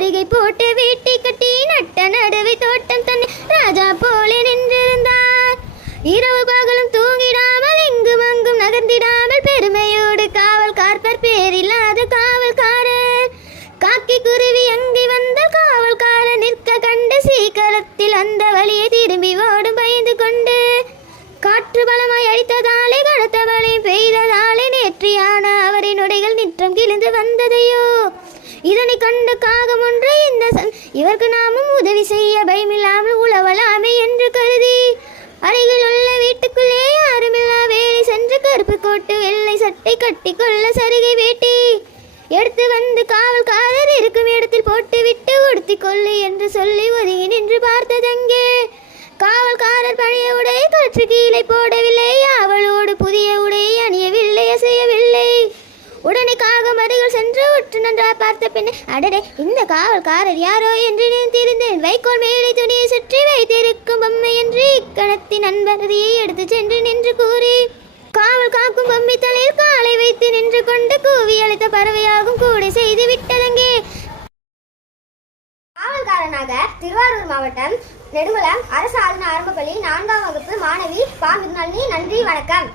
சரிகை போட்டு வீட்டை கட்டி நட்ட நடுவை தோட்டம் தன்னை ராஜா போலே நின்றிருந்தார். இரவு பகலும் தூங்கிடாமல் இங்கும் அங்கும் நகர்ந்திடாமல் பெருமையோடு காவல் காற்பர் பேரில்லாத காவல்காரர். காக்கி குருவி அங்கே வந்த காவல்காரர் நிற்க கண்டு சீக்கிரத்தில் அந்த வழியை திரும்பி ஓடும் பயந்து கொண்டு காற்று பலமாய் அடித்ததாலே கனத்த மழை பெய்ததாலே நேற்றியான அவரின் உடைகள் நிற்றம் கிழிந்து வந்ததையோ இதனை கண்டு காகம் இவருக்கு நாமும் உதவி செய்ய பயமில்லாமல் உழவலாமே என்று கருதி அருகில் உள்ள வீட்டுக்குள்ளே யாருமில்லா வேலை சென்று கருப்பு கோட்டு வெள்ளை சட்டை கட்டி கொள்ள சருகை வேட்டி எடுத்து வந்து காவல்காரர் இருக்கும் இடத்தில் போட்டு விட்டு உடுத்தி கொள்ளு என்று சொல்லி ஒதுங்கி நின்று பார்த்ததங்கே காவல்காரர் பழைய உடைய கற்று கீழே போடவில்லை. அவளோடு புதிய உடனே காகம் அருகில் சென்று உற்று நன்றாக பார்த்த பின்னே அடடே இந்த காவல்காரர் யாரோ என்று நினைத்திருந்தேன் வைக்கோல் மேலே துணியை சுற்றி வைத்திருக்கும் பொம்மை என்று இக்கணத்தின் நண்பரதியை எடுத்து சென்று நின்று கூறி காவல் காக்கும் பொம்மை தலையில் காலை வைத்து நின்று கொண்டு கூவி அழைத்த பறவையாகும் கூட செய்து விட்டதங்கே. காவல்காரனாக திருவாரூர் மாவட்டம் நெடுங்குளம் அரசு ஆளுநர் ஆரம்ப பள்ளி நான்காம் வகுப்பு மாணவி பா. நன்றி வணக்கம்.